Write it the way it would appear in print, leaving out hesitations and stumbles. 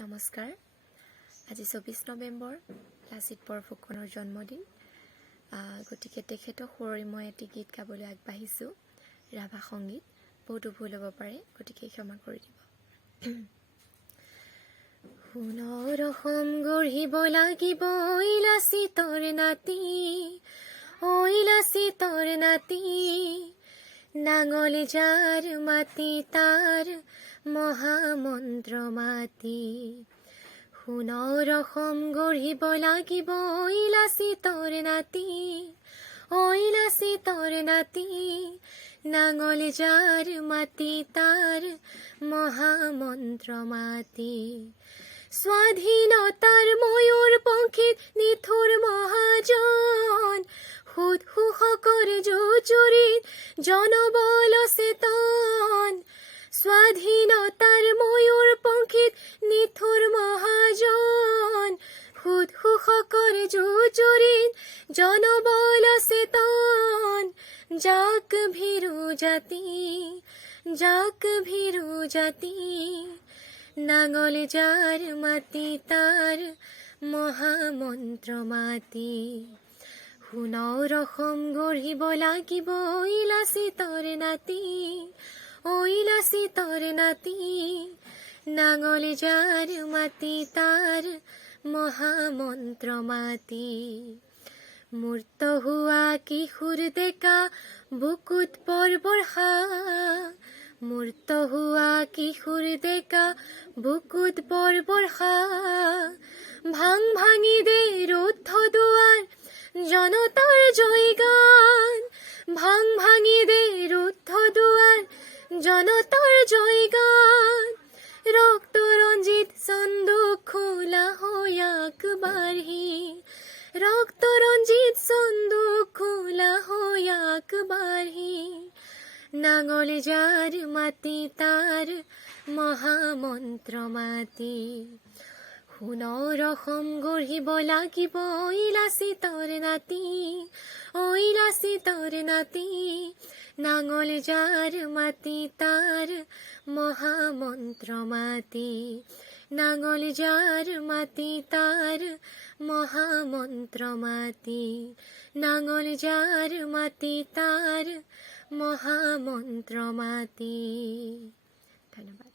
নমস্কাৰ। আজি 24 নৱেম্বৰ লাচিত বৰফুকনৰ জন্মদিন। গতিকে তেখেতক সুঁৱৰি মই এটি গীত গাবলৈ আগবাঢ়িছোঁ, ৰাভা সংগীত। বহুতো ভুল হ'ব পাৰে, গতিকে ক্ষমা কৰি দিব। সোণৰ অসম গঢ়িব লাগিব ঐ লাচিতৰ নাতি, ঐ লাচিতৰ নাতি। নাঙল যাৰ মাটি তাৰ মহামন্ত্ৰ মাতি। সোণৰ অসম গঢ়িব লাগিব ঐ লাচিতৰ নাতি, ঐ লাচিতৰ নাতি। নাঙল যাৰ মাটি তাৰ মহামন্ত্ৰ মাতি। স্বাধীনতাৰ ময়ূৰ পংখীত নিঠুৰ মহাজন, সুদ শোষকৰ জুজুৰিত জনবল চেতন। স্বাধীনতাৰ ময়ূৰ পংখীত নিঠুৰ মহাজন, সুদ শোষকৰ জুজুৰিত জনবল চেতন। যাক ভীৰু জাতি, যাক ভীৰু জাতি। নাঙল যাৰ মাটি তাৰ মহামন্ত্ৰ মাতি। সোণৰ অসম গঢ়িব লাগিব ঐ লাচিতৰ নাতি, ঐ লাচিতৰ নাতি। নাঙল যাৰ মাটি তাৰ মহামন্ত্ৰ মাতি। মূৰ্ত হোৱা কিশোৰ ডেকা বুকুত বৰবৰ্ষা, মূৰ্ত হোৱা কিশোৰ ডেকা বুকুত বৰবৰ্ষা। ভাং ভাঙি দে ৰুদ্ধ দুৱাৰ জনতাৰ জয়গান, ভাং ভাঙি দে ৰুদ্ধ দুৱাৰ জনতাৰ জয়গান। ৰক্ত ৰঞ্জিত চন্দুক খোলা হৈ আগবাঢ়ি, ৰক্ত ৰঞ্জিত চন্দুক খোলা হৈ আগবাঢ়ি। নাঙল যাৰ মাটি তাৰ মহামন্ত্ৰ মাতি। সোণৰ অসম গঢ়িব লাগিব ঐ লাচিতৰ নাতি, ঐ লাচিতৰ নাতি। নাঙল যাৰ মাটি তাৰ মহামন্ত্ৰ মাতি। নাঙল যাৰ মাটি তাৰ মহামন্ত্ৰ মাতি। নাঙল যাৰ মাটি তাৰ মহামন্ত্ৰ মাতি। ধন্যবাদ।